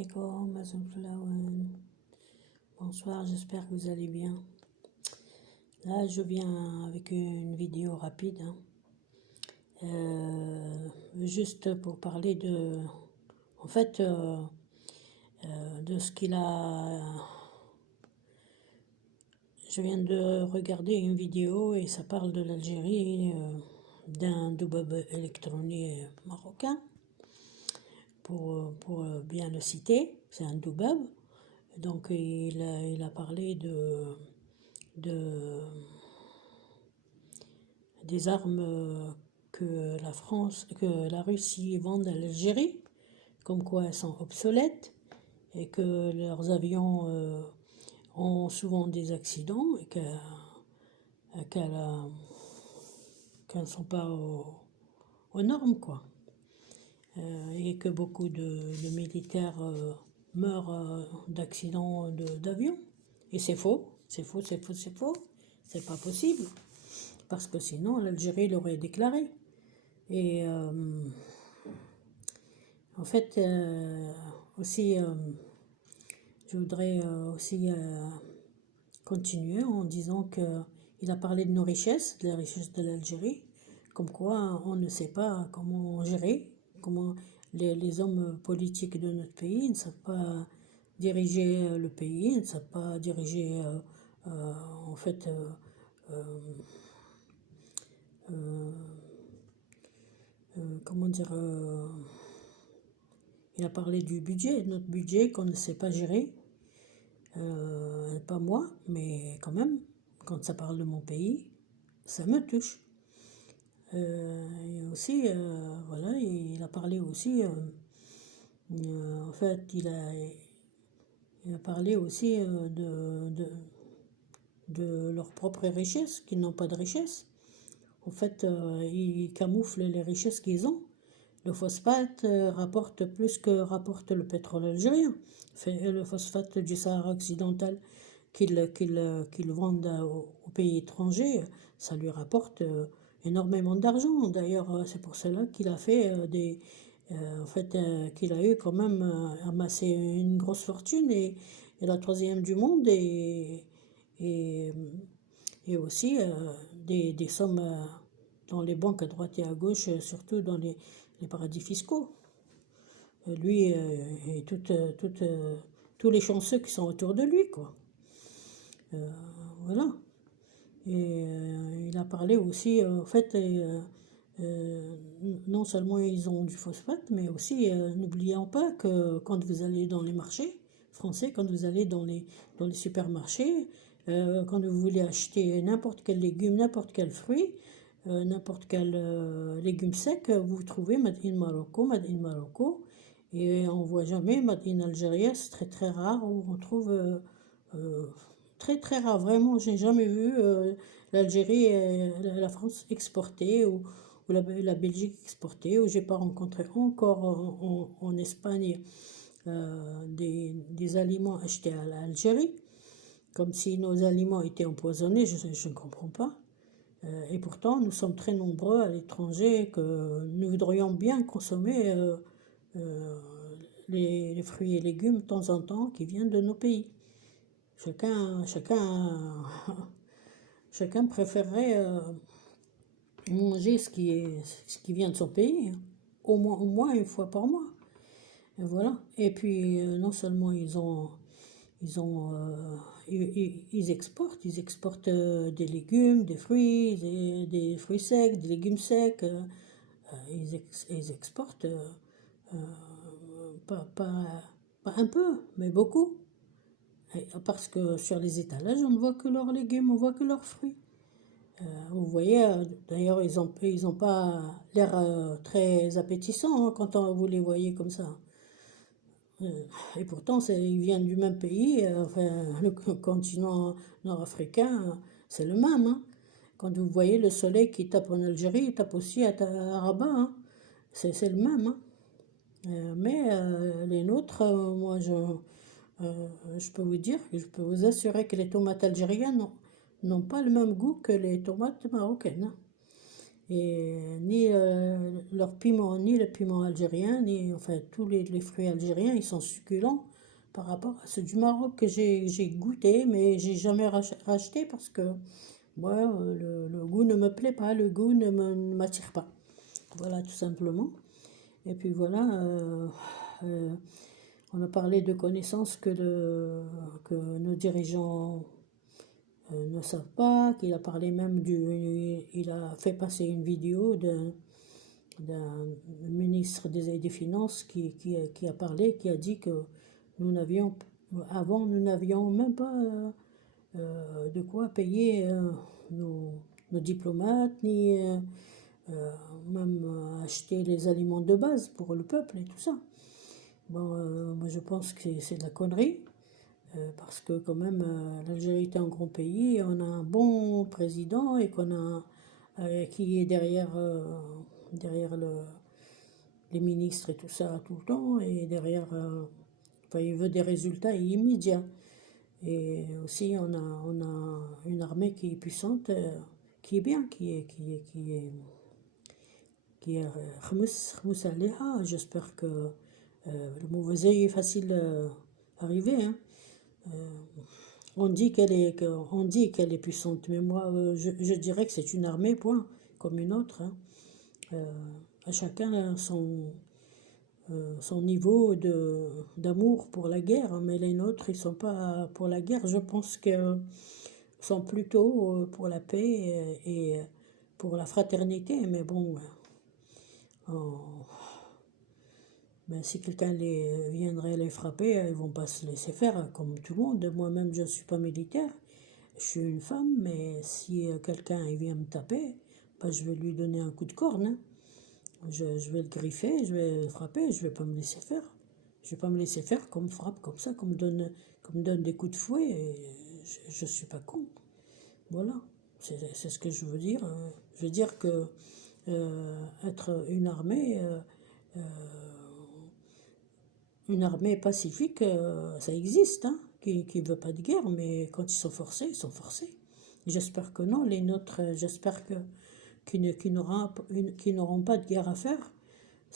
alaikum, Azulflawen. Bonsoir, j'espère que vous allez bien. Là, je viens avec une vidéo rapide, juste pour parler en fait, de ce qu'il a. Je viens de regarder une vidéo et ça parle de l'Algérie, d'un doubab électronique marocain, pour bien le citer. C'est un doubab. Donc il a parlé des armes que la Russie vend à l'Algérie, comme quoi elles sont obsolètes et que leurs avions ont souvent des accidents et qu'elles ne sont pas aux normes, quoi. Et que beaucoup de militaires meurent d'accidents d'avion. Et c'est faux, c'est faux, c'est faux, c'est faux. C'est pas possible. Parce que sinon, l'Algérie l'aurait déclaré. Et en fait, aussi, je voudrais aussi continuer en disant qu'il a parlé de nos richesses, de la richesse de l'Algérie, comme quoi on ne sait pas comment gérer, comment les hommes politiques de notre pays ne savent pas diriger le pays, ne savent pas diriger en fait comment dire, il a parlé du budget, notre budget qu'on ne sait pas gérer, pas moi, mais quand même, quand ça parle de mon pays, ça me touche. Et aussi, voilà, il a parlé aussi, en fait, il a parlé aussi de leur propre richesse, qu'ils n'ont pas de richesse. En fait, ils camouflent les richesses qu'ils ont. Le phosphate rapporte plus que rapporte le pétrole algérien. Le phosphate du Sahara occidental qu'ils vendent aux pays étrangers, ça lui rapporte énormément d'argent. D'ailleurs, c'est pour cela qu'il a fait en fait, qu'il a eu quand même amassé une grosse fortune et la troisième du monde et, et aussi des sommes dans les banques à droite et à gauche, surtout dans les paradis fiscaux. Lui et tous les chanceux qui sont autour de lui, quoi. Voilà. Et il a parlé aussi, en fait, non seulement ils ont du phosphate, mais aussi, n'oublions pas que quand vous allez dans les marchés français, quand vous allez dans les supermarchés, quand vous voulez acheter n'importe quel légume, n'importe quel fruit, n'importe quel légume sec, vous trouvez Made in Morocco, Made in Morocco, et on voit jamais Made in Algérie. C'est très très rare où on trouve très très rare, vraiment. J'ai jamais vu l'Algérie et la France exporter ou la Belgique exporter, ou j'ai pas rencontré encore en Espagne des aliments achetés à l'Algérie, comme si nos aliments étaient empoisonnés. Je ne comprends pas. Et pourtant, nous sommes très nombreux à l'étranger que nous voudrions bien consommer les fruits et légumes de temps en temps qui viennent de nos pays. Chacun préférerait manger ce qui vient de son pays, au moins une fois par mois. Et voilà. Et puis, non seulement ils exportent des légumes, des fruits, des fruits secs, des légumes secs. Ils exportent pas un peu, mais beaucoup. Parce que sur les étalages, on ne voit que leurs légumes, on voit que leurs fruits. Vous voyez, d'ailleurs, ils ont pas l'air très appétissants quand vous les voyez comme ça. Et pourtant, ils viennent du même pays, enfin, le continent nord-africain, c'est le même. Hein. Quand vous voyez le soleil qui tape en Algérie, il tape aussi à Rabat. Hein. C'est le même. Hein. Mais les nôtres, moi, je peux vous dire, je peux vous assurer que les tomates algériennes n'ont pas le même goût que les tomates marocaines. Hein. Et ni leur piment, ni le piment algérien, ni enfin tous les fruits algériens, ils sont succulents par rapport à ceux du Maroc que j'ai goûté, mais j'ai jamais racheté parce que ouais, le goût ne me plaît pas, le goût ne m'attire pas. Voilà, tout simplement. Et puis voilà, euh, on a parlé de connaissances que nos dirigeants ne savent pas, qu'il a parlé même il a fait passer une vidéo d'un ministre des Finances qui a parlé, qui a dit que nous n'avions, avant, nous n'avions même pas de quoi payer nos, nos diplomates, ni même acheter les aliments de base pour le peuple et tout ça. Bon, moi je pense que c'est de la connerie, parce que quand même l'Algérie est un grand pays, et on a un bon président et qu'on a qui est derrière les ministres et tout ça tout le temps, et derrière, enfin, il veut des résultats immédiats. Et aussi on a une armée qui est puissante, qui est bien, qui est Khmous Aleha. J'espère que le mauvais est facile à arriver, hein. Euh, on dit qu'elle est puissante, mais moi, je dirais que c'est une armée, point, comme une autre, hein. À chacun son niveau d'amour pour la guerre, mais les nôtres, ils sont pas pour la guerre. Je pense qu'ils sont plutôt pour la paix et pour la fraternité, mais bon, on- ben, si quelqu'un viendrait les frapper, ils vont pas se laisser faire, comme tout le monde. Moi-même, je ne suis pas militaire, je suis une femme, mais si quelqu'un il vient me taper, ben, je vais lui donner un coup de corne, hein. Je vais le griffer, je vais le frapper, je vais pas me laisser faire. Je vais pas me laisser faire qu'on me frappe comme ça, qu'on me donne des coups de fouet. Et je suis pas con. Voilà, c'est ce que je veux dire. Je veux dire que être une armée pacifique, ça existe, hein, qui ne veut pas de guerre, mais quand ils sont forcés, ils sont forcés. J'espère que non, les nôtres, j'espère qu'ils n'auront pas de guerre à faire.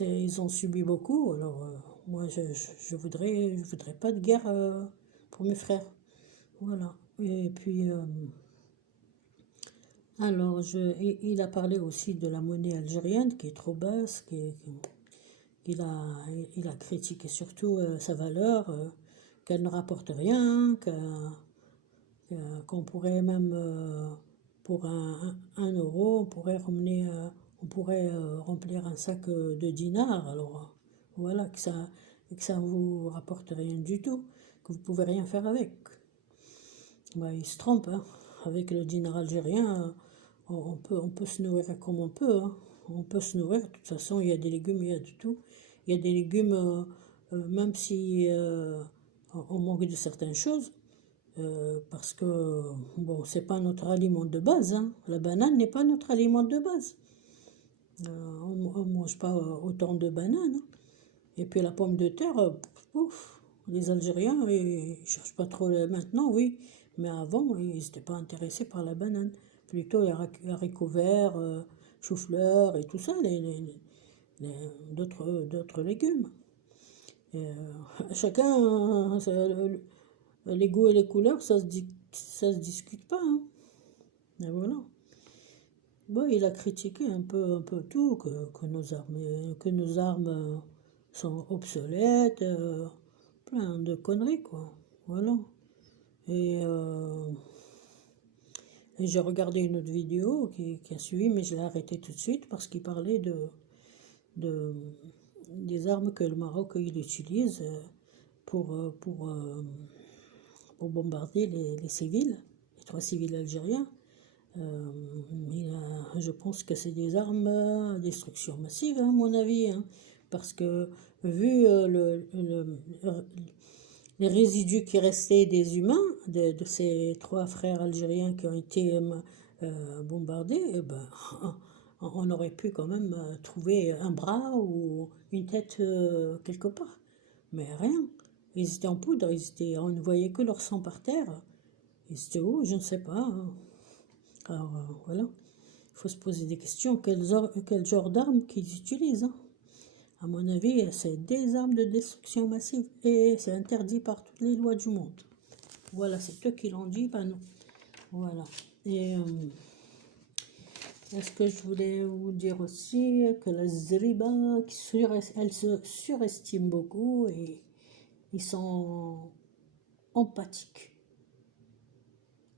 Ils ont subi beaucoup, alors moi je voudrais pas de guerre pour mes frères. Voilà. Et puis, alors, il a parlé aussi de la monnaie algérienne qui est trop basse, il a, il a critiqué surtout sa valeur, qu'elle ne rapporte rien, qu'on pourrait même, pour un euro, on pourrait remplir un sac de dinars. Alors, voilà, que ça ne vous rapporte rien du tout, que vous pouvez rien faire avec. Bah, il se trompe, hein. Avec le dinar algérien, on peut se nourrir comme on peut, hein. On peut se nourrir, de toute façon, il y a des légumes, il y a de tout. Il y a des légumes, même si on manque de certaines choses, parce que, bon, c'est pas notre aliment de base, hein. La banane n'est pas notre aliment de base. On mange pas autant de bananes, hein. Et puis la pomme de terre, ouf, les Algériens, ils cherchent pas trop maintenant, oui, mais avant, ils n'étaient pas intéressés par la banane. Plutôt les haricots verts, chou-fleur et tout ça, d'autres légumes. Et, chacun, les goûts et les couleurs, ça se discute pas, hein. Et voilà. Bon, il a critiqué un peu tout, que nos armes sont obsolètes, plein de conneries, quoi. Voilà. Et, euh, et j'ai regardé une autre vidéo qui a suivi, mais je l'ai arrêté tout de suite parce qu'il parlait de, des armes que le Maroc il utilise pour, euh, pour, euh, pour bombarder les civils, les 3 civils algériens. Je pense que c'est des armes à destruction massive, hein, à mon avis, hein, parce que vu les résidus qui restaient des humains, de ces 3 frères algériens qui ont été bombardés, eh ben, on aurait pu quand même trouver un bras ou une tête quelque part. Mais rien. Ils étaient en poudre, on ne voyait que leur sang par terre. Ils étaient où? Je ne sais pas, hein. Alors voilà. faut se poser des questions. Quel genre d'armes qu'ils utilisent, hein. À mon avis, c'est des armes de destruction massive et c'est interdit par toutes les lois du monde. Voilà, c'est eux qui l'ont dit, pas nous. Voilà. Et est-ce que je voulais vous dire aussi que la Zriba, elle se surestime beaucoup et ils sont empathiques,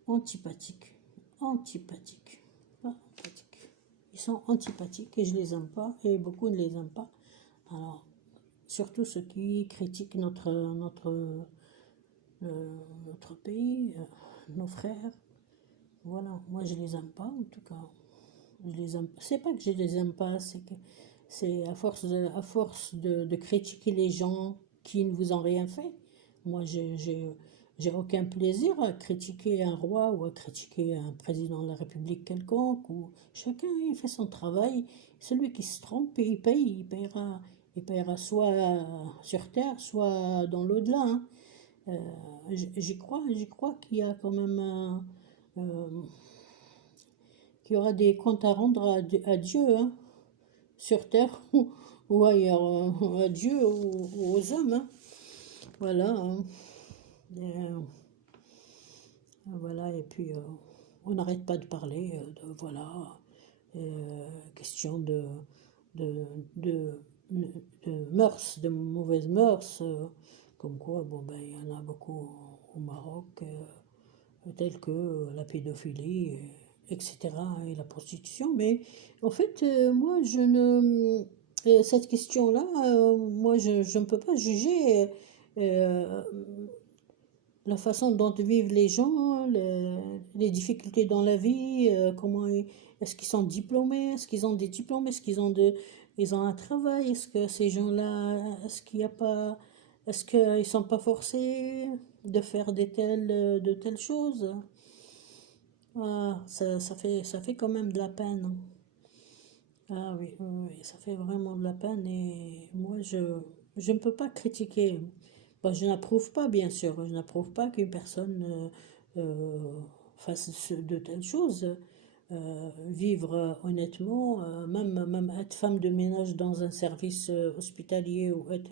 antipathiques, antipathiques, pas empathiques. Ils sont antipathiques et je les aime pas et beaucoup ne les aiment pas. Alors, surtout ceux qui critiquent notre pays, nos frères. Voilà, moi je les aime pas en tout cas. Je les aime. C'est pas que je les aime pas, c'est que c'est à force de critiquer les gens qui ne vous ont rien fait. Moi, j'ai aucun plaisir à critiquer un roi ou à critiquer un président de la République quelconque. Ou chacun il fait son travail. Celui qui se trompe, il paiera soit sur terre, soit dans l'au-delà, hein. J'y crois qu'il y a quand même qu'il y aura des comptes à rendre à Dieu, hein, sur terre ou ailleurs, à Dieu ou aux hommes, hein. Voilà, hein. Voilà, et puis on n'arrête pas de parler voilà, question de, de, de mœurs, de mauvaises mœurs, comme quoi, bon, ben, il y en a beaucoup au Maroc, telles que la pédophilie, etc., et la prostitution. Mais en fait, moi, je ne. Cette question-là, moi, je ne peux pas juger euh, la façon dont vivent les gens, les difficultés dans la vie, est-ce qu'ils sont diplômés, est-ce qu'ils ont des diplômes, est-ce ils ont un travail, est-ce que ces gens-là, est-ce qu'ils sont pas forcés de faire de telles choses? Ah, ça fait quand même de la peine, hein. Ah oui, oui, oui, ça fait vraiment de la peine et moi je ne peux pas critiquer. Bon, je n'approuve pas, bien sûr, je n'approuve pas qu'une personne fasse de telles choses. Vivre honnêtement, même être femme de ménage dans un service hospitalier ou être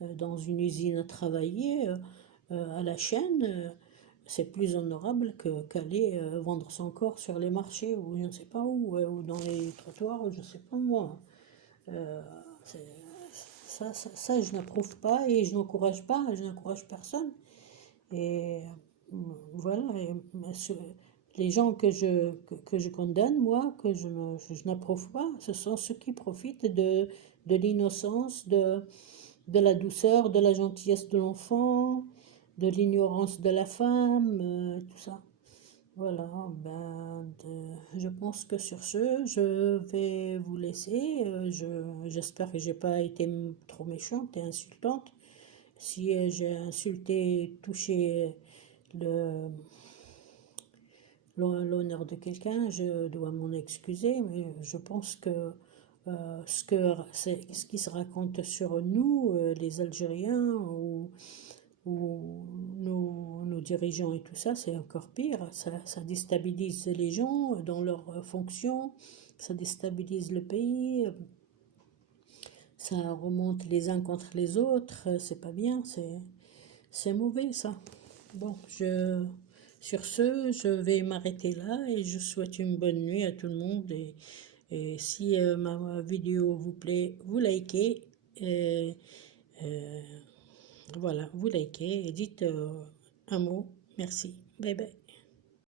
dans une usine à travailler à la chaîne, c'est plus honorable qu'aller vendre son corps sur les marchés ou je ne sais pas où, ou dans les trottoirs, je ne sais pas moi. Euh, c'est- ça, je n'approuve pas et je n'encourage pas, je n'encourage personne. Et voilà, les gens que je condamne, moi, je n'approuve pas, ce sont ceux qui profitent de l'innocence, de la douceur, de la gentillesse de l'enfant, de l'ignorance de la femme, tout ça. Voilà, je pense que sur ce, je vais vous laisser. J'espère que j'ai pas été trop méchante et insultante. Si j'ai insulté, touché le, l'honneur de quelqu'un, je dois m'en excuser, mais je pense que ce qui se raconte sur nous, les Algériens ou nos dirigeants et tout ça, c'est encore pire. Ça déstabilise les gens dans leurs fonctions, ça déstabilise le pays, ça remonte les uns contre les autres, c'est pas bien, c'est mauvais ça. Bon, sur ce, je vais m'arrêter là et je souhaite une bonne nuit à tout le monde. Et si ma vidéo vous plaît, vous likez. Et, euh, voilà, vous likez et dites un mot. Merci. Bye bye.